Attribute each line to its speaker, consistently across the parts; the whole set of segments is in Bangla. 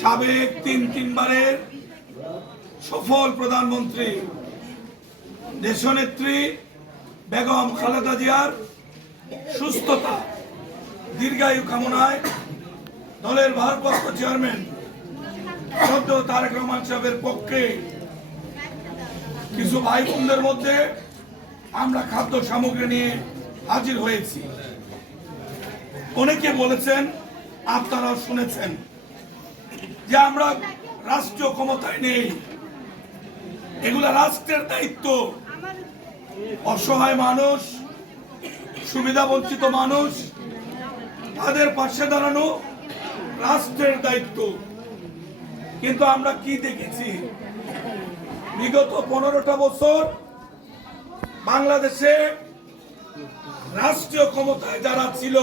Speaker 1: সাবেক তিন তিনবারের সফল প্রধানমন্ত্রী, দেশনেত্রী বেগম খালেদা জিয়ার সুস্থতা, দীর্ঘায়ু কামনায় দলের ভারপ্রাপ্ত চেয়ারম্যান সদ্য তারেক রহমান সাহেবের পক্ষে কিছু ভাই বোনদের মধ্যে আমরা খাদ্য সামগ্রী নিয়ে হাজির হয়েছি। অনেকে বলেছেন, আপনারাও শুনেছেন। যে আমরা রাষ্ট্রীয় ক্ষমতায় নেই, এগুলা রাষ্ট্রের দায়িত্ব। অসহায় মানুষ, সুবিধা বঞ্চিত মানুষ, তাদের পাশে দাঁড়ানো রাষ্ট্রের দায়িত্ব। কিন্তু আমরা কি দেখেছি? বিগত পনেরোটা বছর বাংলাদেশে রাষ্ট্রীয় ক্ষমতায় যারা ছিল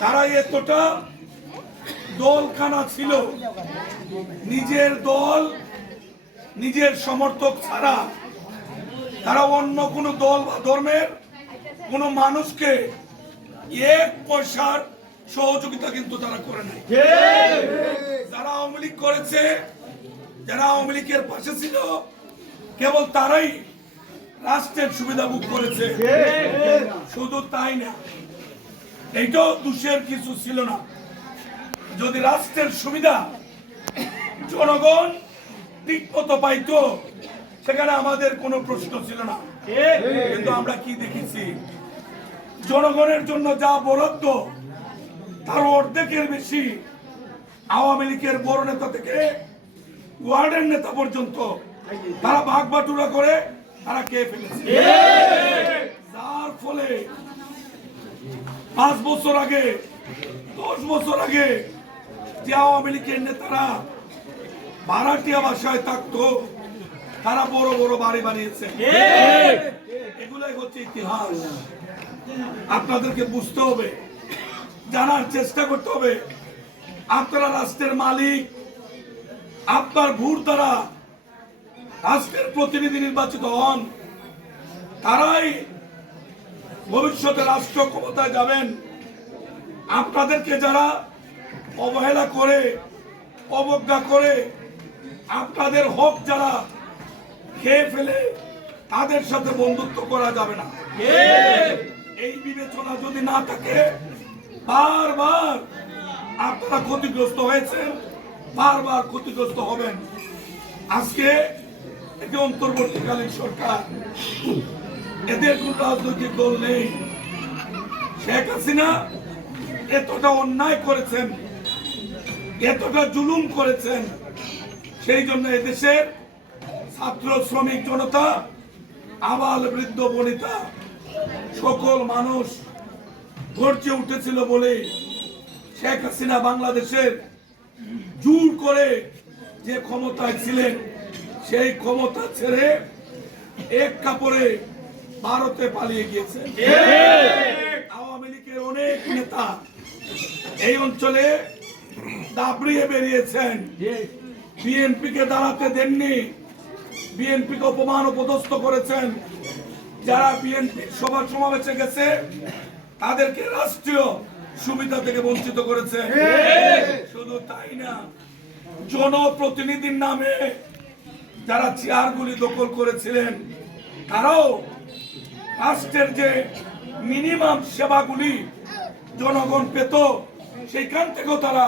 Speaker 1: তারা এতটা দলখানা ছিল। নিজের দল নিজের সমর্থক ছাড়া। তারা অন্য কোনো দল বা ধর্মের কোনো মানুষকে এক পয়সার সহযোগিতা কিন্তু তারা করে নাই। যারা আওয়ামী লীগ করেছে যারা আওয়ামী লীগের পাশে ছিল কেবল তারাই রাষ্ট্রের সুবিধা ভোগ করেছে। শুধু তাই না এইটাও দোষের কিছু ছিল না। যদি রাষ্ট্রের সুবিধা, জনগণ ঠিক মতো পাইতো, সেখানে আমাদের কোনো প্রশ্ন ছিল না। কিন্তু আমরা কি দেখেছি? জনগণের জন্য যা বরাদ্দ, তার অর্ধেকের বেশি আওয়ামী লীগের বড় নেতা থেকে ওয়ার্ডের নেতা পর্যন্ত তারা ভাগ বাটুরা করে তারা খেয়ে ফেলেছে। যার ফলে পাঁচ বছর আগে, দশ বছর আগে যে আওয়ামী লীগের নেতারা ভাড়াটিয়া বাসায় থাকতো, তারা বড় বড় বাড়ি বানিয়েছে। এগুলাই হচ্ছে ইতিহাস। আপনাদেরকে বুঝতে হবে, জানার চেষ্টা করতে হবে, আপনারা রাষ্ট্রের মালিক, আপনার ভোট দ্বারা রাষ্ট্রের প্রতিনিধি নির্বাচিত হন, তারাই ভবিষ্যতে রাষ্ট্র ক্ষমতায় যাবেন। আপনাদেরকে যারা অবহেলা করে অবজ্ঞা করে আপনাদের হক যারা খেয়ে ফেলে তাদের সাথে বন্ধুত্ব করা যাবে না। এই বিবেচনা যদি না থাকে বারবার আপনারা ক্ষতিগ্রস্ত হয়েছেন বারবার ক্ষতিগ্রস্ত হবেন। আজকে একটি অন্তর্বর্তীকালীন সরকার এদের কোন রাজনৈতিক দল নেই। শেখ হাসিনা এতটা অন্যায় করেছেন। এতটা জুলুম করেছেন সেই জন্য এদেশের ছাত্র শ্রমিক জনতা আবাল বৃদ্ধ বনিতা সকল মানুষ ধৈর্যে উঠেছিল বলে শেখ হাসিনা বাংলাদেশের জোর করে যে ক্ষমতায় ছিলেন সেই ক্ষমতা ছেড়ে এক কাপড়ে ভারতে পালিয়ে গিয়েছে আওয়ামী লীগের অনেক নেতা এই অঞ্চলে দাবড়িয়ে বেরিয়েছেন। বিএনপি কে দাঁড়াতে দেননি। বিএনপি কে অপমান অপদস্থ করেছেন। যারা বিএনপি সভা সমাবেশে গেছে তাদেরকে রাষ্ট্রীয় সুবিধা থেকে বঞ্চিত করেছে। শুধু তাই না জনপ্রতিনিধির নামে যারা চেয়ারগুলি দখল করেছিলেন তারাও রাষ্ট্রের যে মিনিমাম সেবাগুলি জনগণ পেত সেইখান থেকেও তারা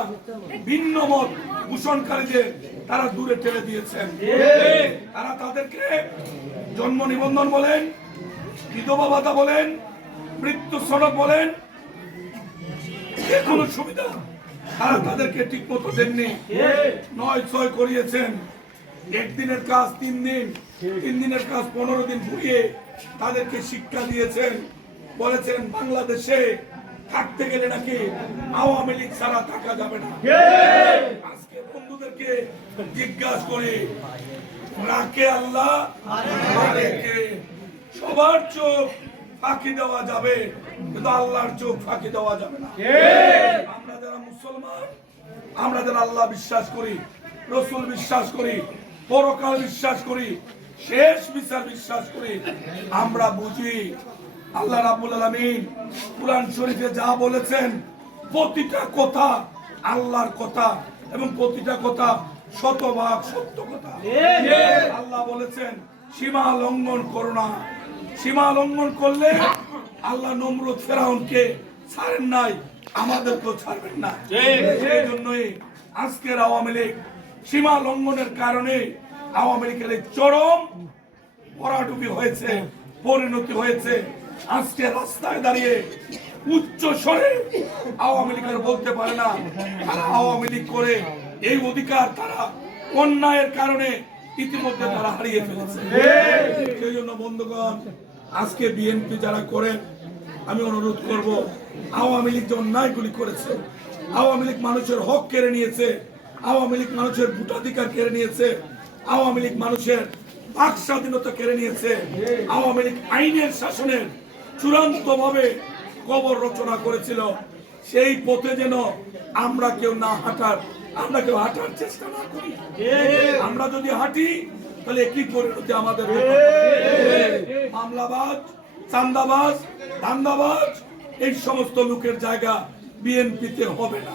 Speaker 1: ভিন্ন মত পোষণকারীদের তারা দূরে ঠেলে দিয়েছেন। তারা তাদেরকে জন্ম নিবন্ধন বলেন, বিধবা ভাতা বলেন, মৃত্যু সনদ বলেন, যে কোনো সুবিধা তারা তাদেরকে ঠিক মতো দেননি। নয় ছয় করিয়েছেন। একদিনের কাজ তিন দিন, তিন দিনের কাজ পনেরো দিন ঘুরিয়ে তাদেরকে শিক্ষা দিয়েছেন। বলেছেন বাংলাদেশে থাকতে গেলে নাকি আওয়ামী লীগ ছাড়া থাকা যাবে না। আজকে বন্ধুদেরকে জিজ্ঞাসা করে রাখে আল্লাহ? সবার চোখ ফাঁকি দেওয়া যাবে কিন্তু আল্লাহর চোখ ফাঁকি দেওয়া যাবে না। আমরা যারা মুসলমান আমরা যারা আল্লাহ বিশ্বাস করি রসুল বিশ্বাস করি পরকাল বিশ্বাস করি শেষ বিচার বিশ্বাস করি আমরা বুঝি আল্লাহ রাবুল আলমিন কোরআন শরীফে যা বলেছেন, প্রতিটা কথা আল্লাহর কথা এবং প্রতিটা কথা শতভাগ সত্য কথা। আল্লাহ বলেছেন, সীমা লঙ্ঘন করো না। সীমা লঙ্ঘন করলে আল্লাহ নমরুদ ফেরাউনকে ছাড়েন নাই, আমাদেরকেও ছাড়বেন না। সেই জন্যই আজকের আওয়ামী লীগ সীমা লঙ্ঘনের কারণে আওয়ামী লীগের চরম পরাডুবি হয়েছে, পরিণতি হয়েছে। আজকে রাস্তায় দাঁড়িয়ে উচ্চ স্বরে আওয়ামী লীগের বলতে পারে না। তারা আওয়ামী লীগ করে এই অধিকার তারা অন্যায়ের কারণে ইতিমধ্যে তারা হারিয়ে ফেলেছে। সেই জন্য বন্ধুগণ, আজকে বিএনপি যারা করে, আমি অনুরোধ করব, আওয়ামী লীগ যে অন্যায়গুলি করেছে, আওয়ামী লীগ মানুষের হক কেড়ে নিয়েছে, আওয়ামী লীগ মানুষের ভোটাধিকার কেড়ে নিয়েছে, আওয়ামী লীগ মানুষের বাক স্বাধীনতা কেড়ে নিয়েছে, আওয়ামী লীগ আইনের শাসনের চূড়ান্তভাবে কবর রচনা করেছিল। সেই পথে যেন আমরা কেউ না হাঁটার, আমরা কেউ হাঁটার চেষ্টা না করি। আমরা যদি হাঁটি, তাহলে কি পরিণতি আমাদের মামলাবাজ, চান্দাবাজ ধান্দাবাজ এই সমস্ত লোকের জায়গা বিএনপিতে হবে না।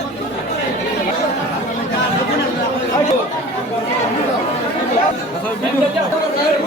Speaker 1: 頼むよ!